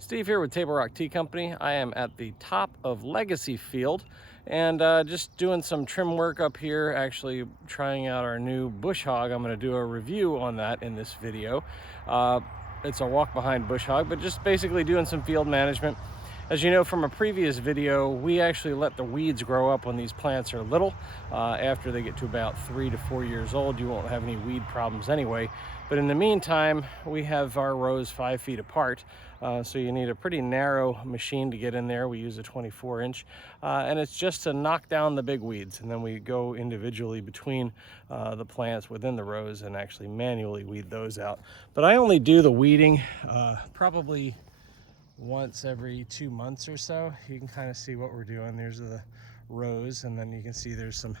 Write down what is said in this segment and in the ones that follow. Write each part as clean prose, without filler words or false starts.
Steve here with Table Rock Tea Company. I am at the top of Legacy Field and just doing some trim work up here, actually trying out our new bush hog. I'm going to do a review on that in this video. It's a walk behind bush hog, but just basically doing some field management. As you know from a previous video, we actually let the weeds grow up when these plants are little. After they get to about 3 to 4 years old, you won't have any weed problems anyway. But in the meantime, we have our rows 5 feet apart. So you need a pretty narrow machine to get in there. We use a 24-inch, and it's just to knock down the big weeds. And then we go individually between the plants within the rows and actually manually weed those out. But I only do the weeding probably once every 2 months or so. You can kind of see what we're doing. There's the rows, and then you can see there's some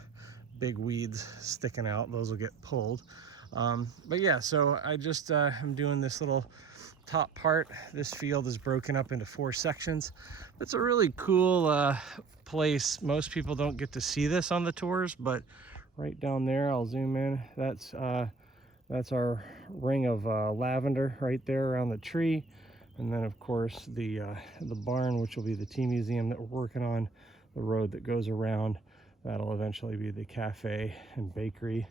big weeds sticking out. Those will get pulled. But yeah, so I just I'm doing this little top part. This field is broken up into 4 sections. It's a really cool place. Most people don't get to see this on the tours, but right down there, I'll zoom in. That's our ring of lavender right there around the tree. And then of course the barn, which will be the tea museum that we're working on, the road that goes around. That'll eventually be the cafe and bakery.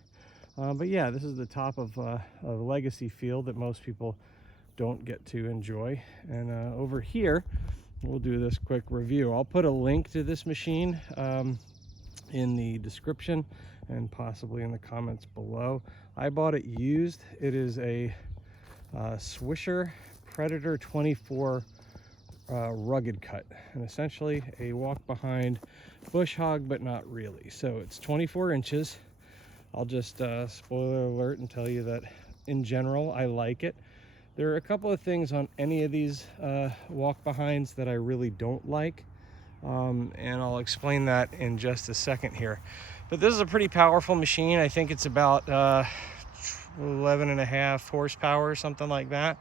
But yeah, this is the top of a Legacy Field that most people don't get to enjoy. And over here, we'll do this quick review. I'll put a link to this machine in the description and possibly in the comments below. I bought it used. It is a Swisher Predator 24 rugged cut, and essentially a walk behind bush hog, but not really. So it's 24 inches. I'll just spoiler alert and tell you that in general I like it. There are a couple of things on any of these walk behinds that I really don't like, and I'll explain that in just a second here. But this is a pretty powerful machine. I think it's about 11.5 horsepower, something like that.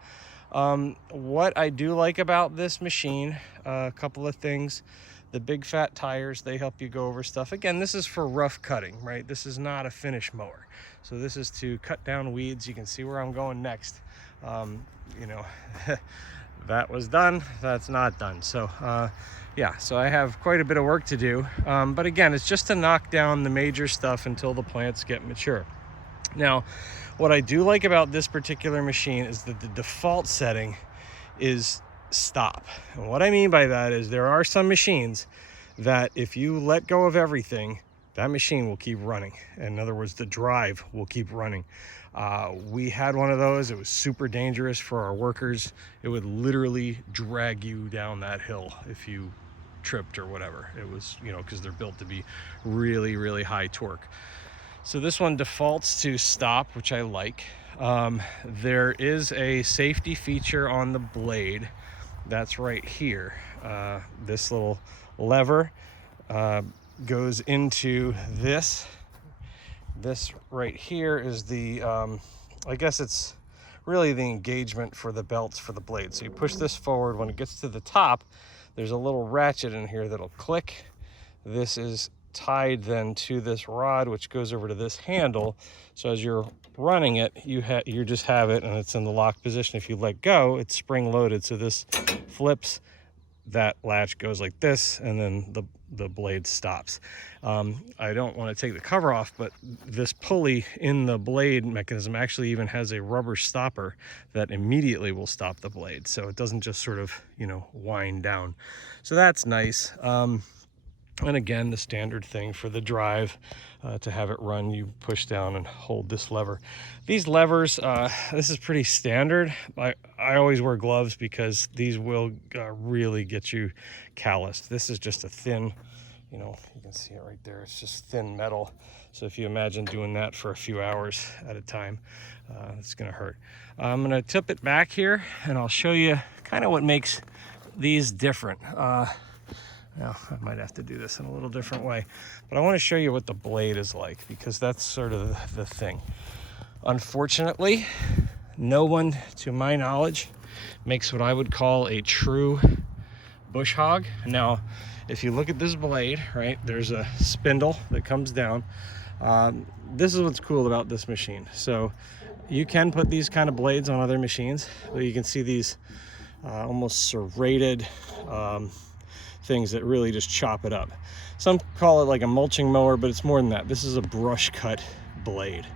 What I do like about this machine, a couple of things. The big fat tires, they help you go over stuff. Again, this is for rough cutting, right? This is not a finish mower. So this is to cut down weeds. You can see where I'm going next. You know, that was done, that's not done. So yeah, so I have quite a bit of work to do. But again, it's just to knock down the major stuff until the plants get mature. Now, what I do like about this particular machine is that the default setting is stop. And what I mean by that is there are some machines that if you let go of everything, that machine will keep running. In other words, the drive will keep running. We had one of those. It was super dangerous for our workers. It would literally drag you down that hill if you tripped or whatever. It was, you know, because they're built to be really, really high torque. So this one defaults to stop, which I like. There is a safety feature on the blade. That's right here. This little lever goes into this. This right here is the, I guess it's really the engagement for the belts for the blade. So you push this forward. When it gets to the top, there's a little ratchet in here that'll click. This is tied then to this rod, which goes over to this handle. So as you're running it, you just have it and it's in the lock position. If you let go, it's spring loaded. So this flips, that latch goes like this, and then the blade stops. I don't want to take the cover off, but this pulley in the blade mechanism actually even has a rubber stopper that immediately will stop the blade. So it doesn't just sort of, you know, wind down. So that's nice. And again, the standard thing for the drive, to have it run, you push down and hold this lever. These levers, this is pretty standard. I always wear gloves because these will really get you calloused. This is just a thin, you know, you can see it right there. It's just thin metal. So if you imagine doing that for a few hours at a time, it's gonna hurt. I'm gonna tip it back here and I'll show you kind of what makes these different. Now, I might have to do this in a little different way, but I want to show you what the blade is like, because that's sort of the thing. Unfortunately, no one, to my knowledge, makes what I would call a true bush hog. Now, if you look at this blade, right, there's a spindle that comes down. This is what's cool about this machine. So you can put these kind of blades on other machines, but you can see these almost serrated things that really just chop it up. Some call it like a mulching mower, but it's more than that. This is a brush cut blade.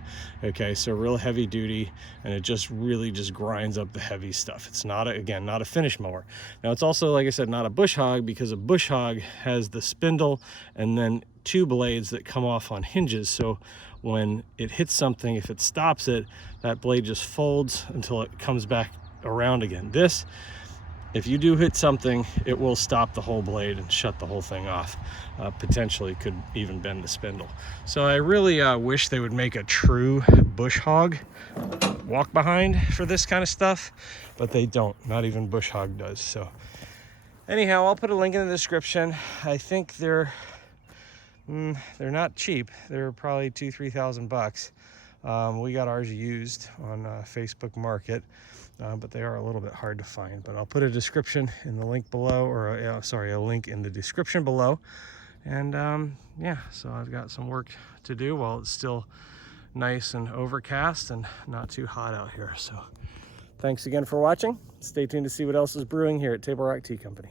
Okay, so real heavy duty, and it just really just grinds up the heavy stuff. It's not, again, not a finish mower. Now it's also, like I said, not a bush hog, because a bush hog has the spindle and then two blades that come off on hinges. So when it hits something, if it stops it, that blade just folds until it comes back around again. This, if you do hit something, it will stop the whole blade and shut the whole thing off. Potentially could even bend the spindle. So I really wish they would make a true bush hog walk behind for this kind of stuff, but they don't. Not even bush hog does. So anyhow, I'll put a link in the description. I think they're not cheap. They're probably $2,000-3,000 bucks. We got ours used on Facebook Market, but they are a little bit hard to find. But I'll put a description in the link below, or a link in the description below. And yeah, so I've got some work to do while it's still nice and overcast and not too hot out here. So thanks again for watching. Stay tuned to see what else is brewing here at Table Rock Tea Company.